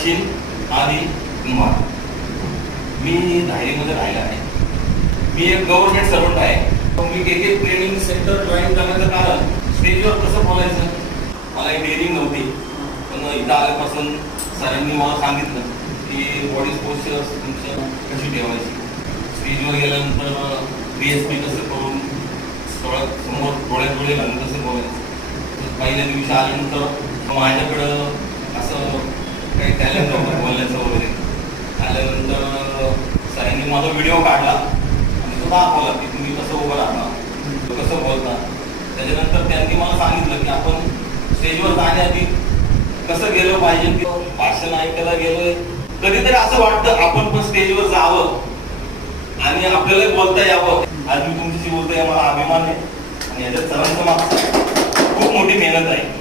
सचिन आदी कुमार. मी धायरीमध्ये राहिला आहे. मी एक गव्हर्नमेंट सर्वंट आहे. मी के ट्रेनिंग सेंटर जॉईन करण्याचं कारण स्टेजवर कसं बोलायचं मला एक डेअरिंग नव्हती. पण इथं आल्यापासून सरांनी मला सांगितलं की बॉडी पोस्चर तुमच्या कशी ठेवायची, स्टेजवर गेल्यानंतर BSP कसं करून समोर डोळ्यात डोळे घालून कसं बोलायचं. पहिल्या दिवशी आल्यानंतर माझ्याकडं असं काही टॅलेंट नव्हतं बोलण्याचं वगैरे. आल्यानंतर सरांनी माझा व्हिडिओ काढला आणि तो दाखवला की तुम्ही कसं उभं राहता, कसं बोलता. त्याच्यानंतर त्यांनी मला सांगितलं की आपण स्टेजवर जाण्याआधी कसं गेलं पाहिजे, की भाषण ऐकायला गेलोय कधीतरी असं वाटतं आपण पण स्टेजवर जावं आणि आपल्याला बोलता यावं. आज मी तुमच्याशी बोलतोय मला अभिमान आहे आणि याच्यात सरांचं मागचं खूप मोठी मेहनत आहे.